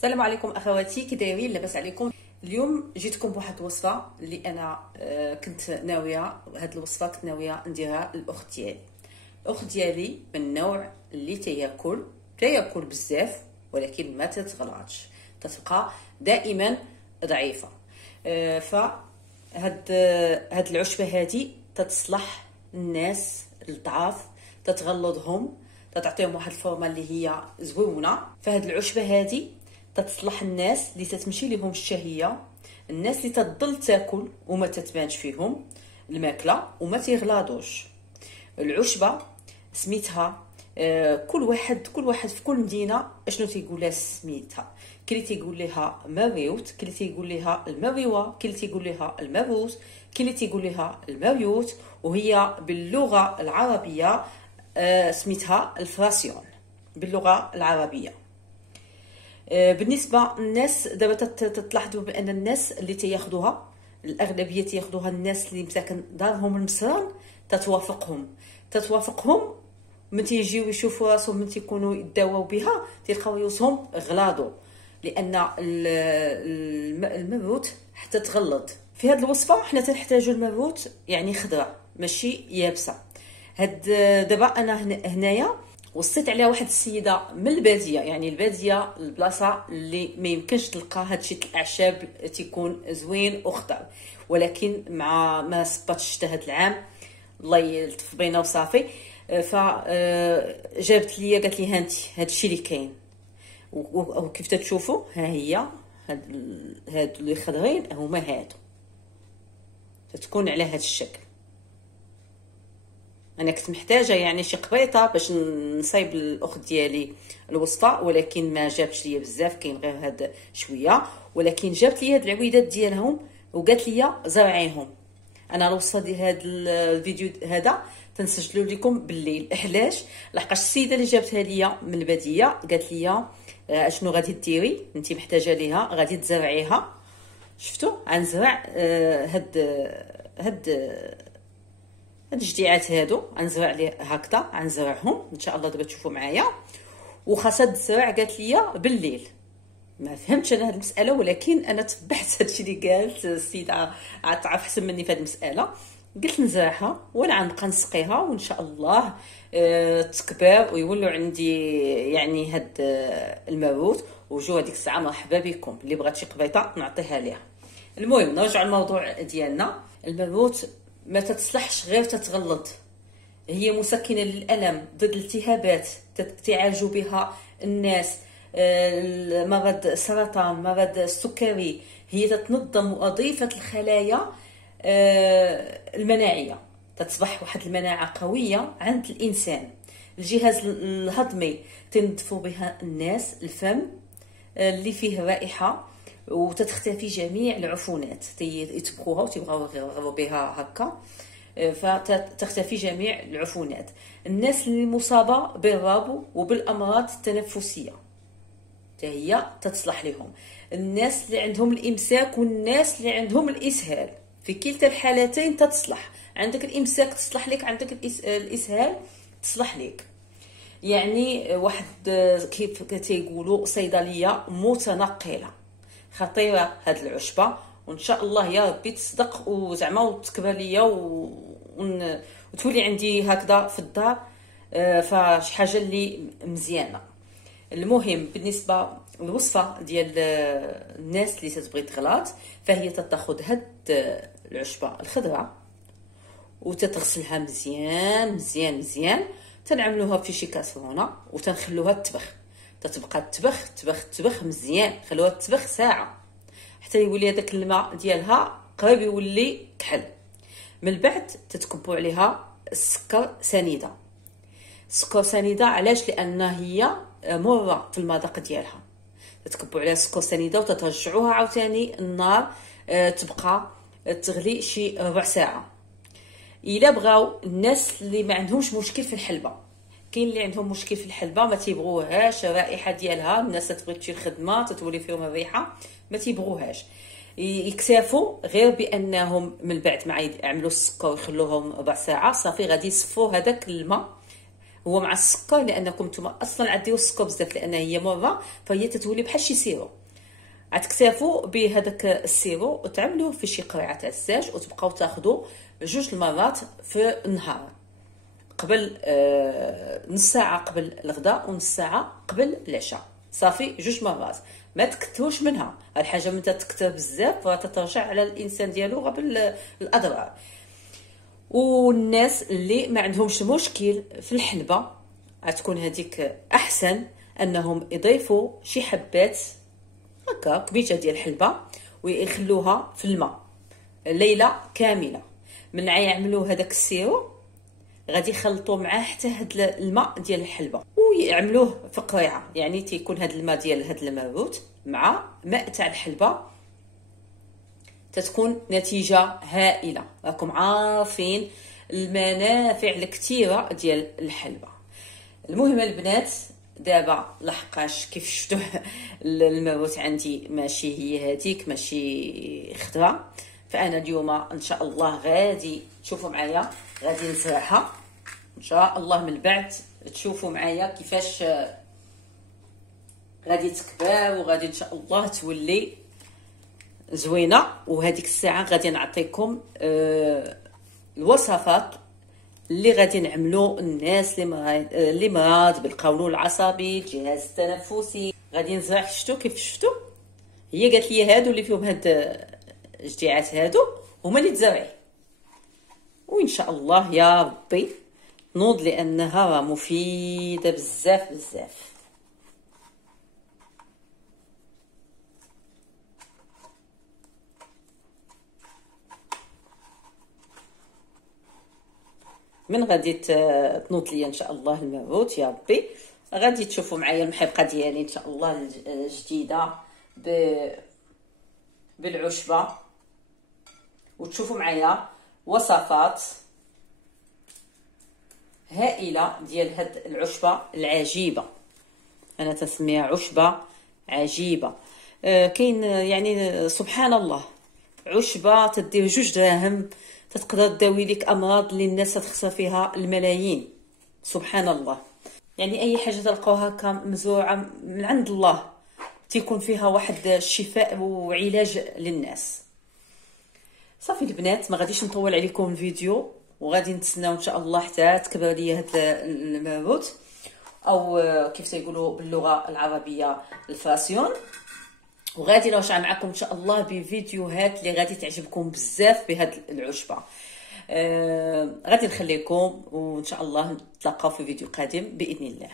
السلام عليكم اخواتي، كي دايرين؟ لاباس عليكم؟ اليوم جيتكم بواحد الوصفه اللي انا كنت ناويه. هاد الوصفه كنت ناويه نديرها الاخت ديالي. الاخت ديالي من النوع اللي تياكل بزاف، ولكن ما تتغلطش، تتبقى دائما ضعيفه. فهاد العشبه هادي تتصلح الناس الضعاف، تتغلظهم، تعطيهم واحد الفورمه اللي هي زويونه. فهاد العشبه هادي تتصلح الناس اللي تتمشي لهم الشهيه، الناس اللي تضل تاكل وما تتبانش فيهم الماكله وما تيغلاضوش. العشبه سميتها كل واحد في كل مدينه اشنو تيقول لها سميتها. كاين اللي تيقول لها ماريوت، كاين اللي تيقول لها الماريوه، كاين اللي تيقول لها الماروت، كاين اللي تيقول لها الماريوت، وهي باللغه العربيه سميتها الفراسيون باللغه العربيه. بالنسبه للناس دابا تلاحظوا بان الناس اللي تياخذوها الاغلبيه تياخذوها الناس اللي مساكن دارهم المصران، تتوافقهم من تيجيو يشوفوا راسهم، من تيكونوا يداواو بها تلقاو راسهم غلاضوا، لان المروت حتى تغلظ. في هذه الوصفه حنا تنحتاجوا المروت يعني خضره ماشي يابسه. دابا انا هنايا وصيت عليها واحد السيده من الباديه، يعني الباديه البلاصه اللي ما يمكنش تلقى هادشي الاعشاب تيكون زوين وخضر، ولكن مع ما صبات الشتا هاد العام الله يلطف بينا وصافي. جابت لي قالت لي هانتي هادشي اللي كاين، وكيف تتشوفوا ها هي هاد اللي خضرين هما هادو، تتكون على هاد الشكل. انا كنت محتاجه يعني شي قبيطه باش نصايب الاخت ديالي الوصفه، ولكن ما جابش ليا بزاف، كاين غير هاد شويه، ولكن جابت لي هاد العويدات ديالهم وقالت لي زرعيهم. انا الوصفه ديال هاد الفيديو هذا تنسجلوا لكم بالليل. علاش؟ لحقاش السيده اللي جابتها ليا من الباديه قالت لي اشنو غادي ديري انت محتاجه ليها، غادي تزرعيها. شفتوا غنزرع هاد الجديعات هادو، غنزرع ليه هكذا، غنزرعهم ان شاء الله دابا تشوفوا معايا. وخاصها تزرع قالت لي بالليل. ما فهمتش انا هاد المساله، ولكن انا تبعت هادشي اللي قالت السيده، عاد تعرف احسن مني في هاد المساله. قلت نزرعها وانا غنبقى نسقيها، وان شاء الله تكبر ويولوا عندي يعني هاد الماروت. وجو هذيك الساعه مرحبا بكم، اللي بغات شي قبيطه نعطيها ليها. المهم نرجع للموضوع ديالنا. الماروت ما تتصلحش غير تتغلظ، هي مسكنه للالم، ضد الالتهابات، تعالجوا بها الناس مرض السرطان، مرض السكري. هي تتنظم وظيفه الخلايا المناعيه، تصبح واحد المناعه قويه عند الانسان. الجهاز الهضمي تنظفوا بها الناس الفم اللي فيه رائحه، وتختفي جميع العفونات، يتبخوها وتبغاو يغروا بها هكا، فتختفي جميع العفونات. الناس اللي مصابه بالربو وبالامراض التنفسيه هي تتصلح لهم. الناس اللي عندهم الامساك والناس اللي عندهم الاسهال، في كلتا الحالتين تتصلح. عندك الامساك تصلح لك، عندك الاسهال تصلح لك. يعني واحد كيف تيقولوا صيدليه متنقله. خطيره هاد العشبه، وان شاء الله يا ربي تصدق وزعما وتكبر ليا وتولي عندي هكذا في الدار، فشي حاجه اللي مزيانه. المهم بالنسبه للوصفه ديال الناس اللي تتبغي تغلط، فهي تاخذ هاد العشبه الخضراء وتتغسلها مزيان مزيان مزيان، تنعملوها في شي كاسرونه وتنخلوها تطبخ، تتبقى تبخ مزيان، خلوها تطبخ ساعه حتى يولي هذاك الماء ديالها قريب يولي كحل. من بعد تتكبوا عليها السكر سنيده. السكر سنيده علاش؟ لان هي مره في المذاق ديالها. تتكبوا عليها السكر سنيده وتترجعوها عاوتاني النار تبقى تغلي شي ربع ساعه. الا بغاو الناس اللي ما عندهمش مشكل في الحلبه، كاين اللي عندهم مشكل في الحلبه ما تيبغوهاش الرائحه ديالها، الناس تبغي تمشي الخدمه تتولي فيهم الريحه ما تيبغوهاش، يكتفوا غير بانهم من بعد ما يعملوا السكر ويخلوهم ربع ساعه صافي غادي يصفوا هذاك الماء هو مع السكر، لانكم نتوما اصلا عديو السكر بزاف، لان هي مره فهي تتولي بحال شي سيرو. غتكتفوا بهذاك السيرو وتعملوه في شي قرعه تاع الزاج، وتبقاو تاخذوا 2 المرات في النهار، قبل نص ساعه قبل الغداء ونص ساعه قبل العشاء. صافي 2 مرات، ما تكثروش منها. الحاجه متى تكثر بزاف فتترجع على الانسان ديالو قبل الاضرار. والناس اللي ما عندهمش مشكل في الحلبه غتكون هذيك احسن انهم يضيفوا شي حبات هكا كبيته ديال الحلبه ويخلوها في الماء ليله كامله. من يعملوا هذاك السيرو غادي يخلطوا معاه حتى هاد الماء ديال الحلبه ويعملوه في قريعه، يعني تيكون هاد الماء ديال هاد الماروت مع ماء تاع الحلبه، تتكون نتيجه هائله. راكم عارفين المنافع الكثيره ديال الحلبه. المهم البنات دابا لحقاش كيف شفتوا الماروت عندي ماشي هي هذيك، ماشي خضراء، فانا اليوم ان شاء الله غادي تشوفوا معايا غادي نزرعها ان شاء الله. من بعد تشوفوا معايا كيفاش غادي تكبر وغادي ان شاء الله تولي زوينه. وهذيك الساعه غادي نعطيكم الوصفات اللي غادي نعملو الناس اللي مرض بالقولون العصبي، الجهاز التنفسي. غادي نزرع شفتوا كيف شفتوا، هي قالت لي هادو اللي فيهم هاد الجديعات هادو هما اللي تزرعي، وان شاء الله يا ربي نوض لانها راه مفيده بزاف بزاف. من غادي تنوض ليا ان شاء الله الماروت يا ربي غادي تشوفوا معايا المحبقه ديالي ان شاء الله الجديده بالعشبه، وتشوفوا معايا وصفات هائله ديال هاد العشبه العجيبه. انا تسميها عشبه عجيبه. كاين يعني سبحان الله عشبه تدير 2 دراهم تقدر تداوي لك امراض اللي الناس تخسر فيها الملايين. سبحان الله، يعني اي حاجه تلقاوها هكا مزروعه من عند الله تيكون فيها واحد الشفاء وعلاج للناس. صافي البنات ما غاديش نطول عليكم الفيديو، وغادي نتسناو ان شاء الله حتى تكبر لي هاد الماروت، او كيف تيقولوا باللغه العربيه الفاسيون. وغادي نرجع معكم ان شاء الله بفيديوهات اللي غادي تعجبكم بزاف بهاد العشبه. غادي نخليكم وان شاء الله نتلاقاو في فيديو قادم باذن الله.